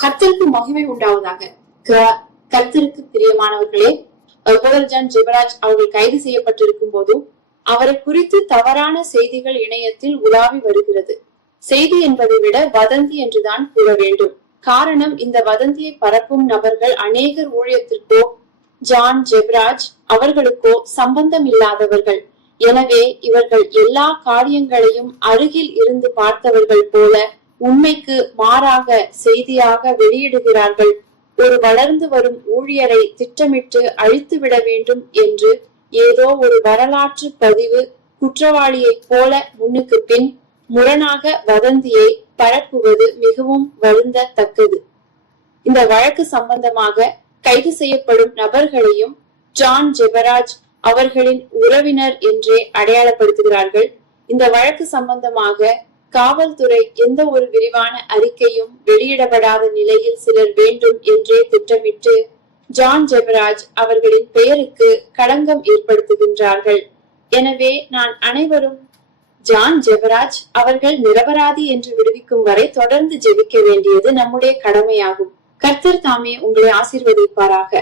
கர்த்தருக்கு மகிமை உண்டாவதாக. கர்த்தருக்கு பிரியமானவர்களே, ஜான் ஜெபராஜ் அவர்கள் கைது செய்யப்பட்டிருக்கும் போதும் அவரை குறித்து தவறான செய்திகள் இணையத்தில் உலாவி வருகிறது. செய்தி என்பதை விட வதந்தி என்றுதான் கூற வேண்டும். காரணம், இந்த வதந்தியை பரப்பும் நபர்கள் அநேகர் ஊழியத்திற்கோ ஜான் ஜெபராஜ் அவர்களுக்கோ சம்பந்தம் இல்லாதவர்கள். எனவே இவர்கள் எல்லா காரியங்களையும் அருகில் இருந்து பார்த்தவர்கள் போல உண்மைக்கு மாறாக செய்தியாக வெளியிடுகிறார்கள். ஒரு வளர்ந்து வரும் ஊழியரை திட்டமிட்டு அழித்துவிட வேண்டும் என்று ஏதோ ஒரு வரலாற்று பதிவு குற்றவாளியை போல முன்னுக்கு பின் முரணாக வதந்தியை பரப்புவது மிகவும் வருந்தத்தக்கது. இந்த வழக்கு சம்பந்தமாக கைது செய்யப்படும் நபர்களையும் ஜான் ஜெபராஜ் அவர்களின் உறவினர் என்றே அடையாளப்படுத்துகிறார்கள். இந்த வழக்கு சம்பந்தமாக காவல்துறை எந்த ஒரு விரிவான அறிக்கையும் வெளியிடப்படாத நிலையில் சிலர் வேண்டும் என்றே திட்டமிட்டு ஜான் ஜெபராஜ் அவர்களின் பெயருக்கு களங்கம் ஏற்படுத்துகின்றார்கள். எனவே நான் அனைவரும் ஜான் ஜெபராஜ் அவர்கள் நிரபராதி என்று விடுவிக்கும் வரை தொடர்ந்து ஜெபிக்க வேண்டியது நம்முடைய கடமையாகும். கர்த்தர் தாமே உங்களை ஆசீர்வதிப்பாராக.